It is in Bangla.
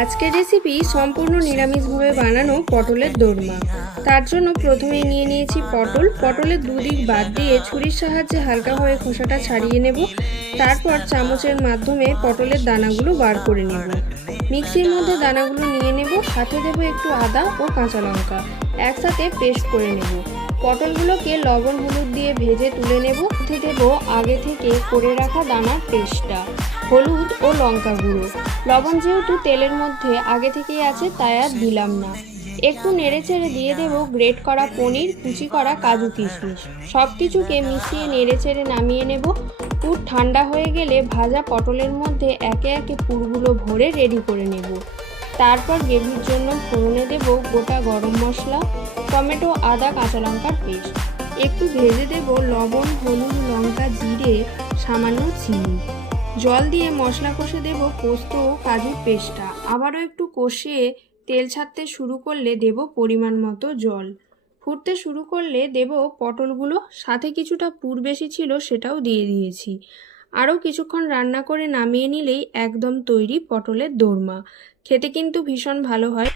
আজকের রেসিপি সম্পূর্ণ নিরামিষভাবে বানানো পটলের দোরমা। তার জন্য প্রথমেই নিয়ে নিয়েছি পটলের দুদিক বাদ দিয়ে ছুরির সাহায্যে হালকাভাবে খোসাটা ছাড়িয়ে নেব। তারপর চামচের মাধ্যমে পটলের দানাগুলো বার করে নেব। মিক্সির মধ্যে দানাগুলো নিয়ে নেব, সাথে দেবো একটু আদা ও কাঁচা লঙ্কা, একসাথে পেস্ট করে নেব। পটলগুলোকে লবণ হলুদ দিয়ে ভেজে তুলে নেব। সাথে দেবো আগে থেকে করে রাখা দানার পেস্টটা, হলুদ ও লঙ্কা গুঁড়ো। লবণ যেহেতু তেলের মধ্যে আগে থেকেই আছে তাই আর দিলাম না। একটু নেড়ে চেড়ে দিয়ে দেবো গ্রেট করা পনির, কুচি করা কাজু কিশমিশ। সব কিছুকে মিশিয়ে নেড়ে চেড়ে নামিয়ে নেব। পুর ঠান্ডা হয়ে গেলে ভাজা পটলের মধ্যে একে একে পুরগুলো ভরে রেডি করে নেব। তারপর গ্রেভির জন্য ফোড়নে দেব গোটা গরম মশলা, টমেটো, আদা, কাঁচা লঙ্কার পেস্ট। একটু ভেজে দেব লবণ, হলুদ, লঙ্কা, জিরে, সামান্য চিনি। জল দিয়ে মশলা কষে দেব পোস্ত ও কাজুর পেস্টটা। আবারও একটু কষিয়ে তেল ছাড়তে শুরু করলে দেব পরিমাণ মতো জল। ফুটতে শুরু করলে দেব পটলগুলো, সাথে কিছুটা পুর বেশি ছিল সেটাও দিয়ে দিয়েছি। আরও কিছুক্ষণ রান্না করে নামিয়ে নিলেই একদম তৈরি পটলের দোরমা। খেতে কিন্তু ভীষণ ভালো হয়।